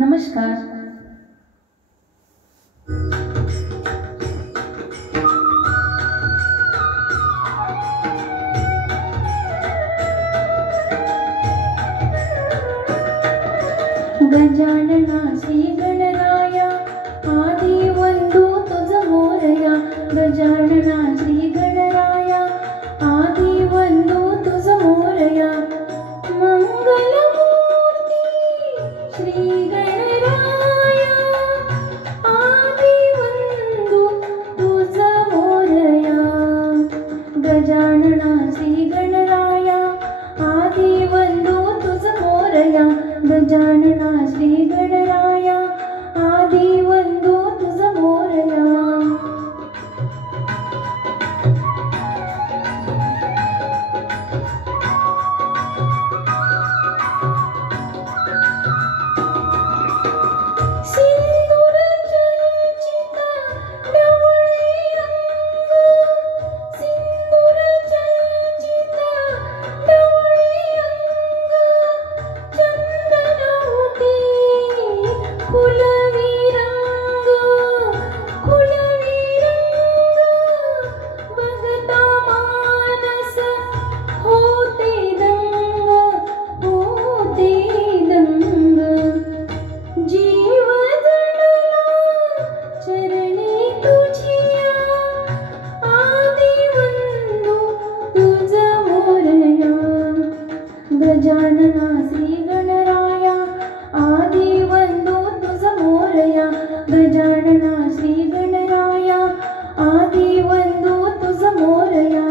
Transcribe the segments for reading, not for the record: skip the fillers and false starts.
नमस्कार. गजानना श्री गणराया आदि वंदू तुझ मोरया. गजानना श्री गणराया आदि वंदू तुझ मोरया. मंगलमूर्ती श्री गणराया आदि वंदू तुझ मोरया. गजानना श्री गणराया आदि वंदू तुझ मोरया. गजानना श्री गणराया आदि वंदू तुझ मोरया. सिंदूर चर्चित डवळे अंग. सिंदूर चर्चित डवळे अंग. चंदनवती कुलविरंग. कुलविरंग बघता मानस होते दंग. होते दंग. जीव जडला चरणी तुझिया. आदि वंदू तुझ मोरया. गजानना श्री गणराया आदि वंदू तुझ मोरया. गजानना श्री गणराया आदि वंदू तुझ मोरया.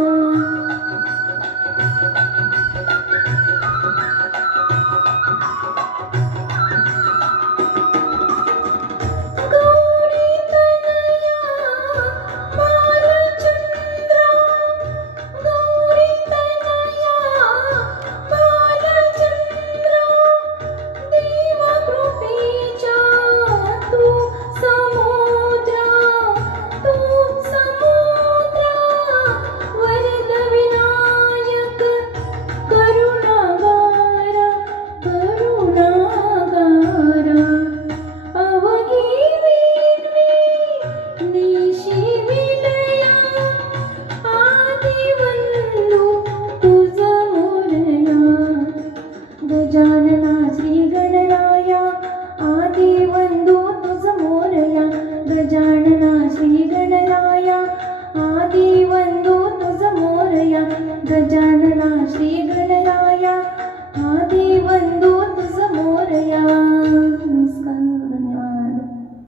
गौरी तनया बालचंद्रा. गौरी तनया बालचंद्रा. देव कृपेचा तू समुद्रा. तू समुद्रा. वरद विनायक करुणागार. करुणागार. अवघी वेगळी निशी विलया. आदि वंदू तुझ मोरया. गजानना श्री गणराया आदि वंदू तुझ मोरया. गजानना श्री गणराया आदि वंदू तुझ मोरया. गजानना श्री गणराया आदि वंदू तुझ मोरया.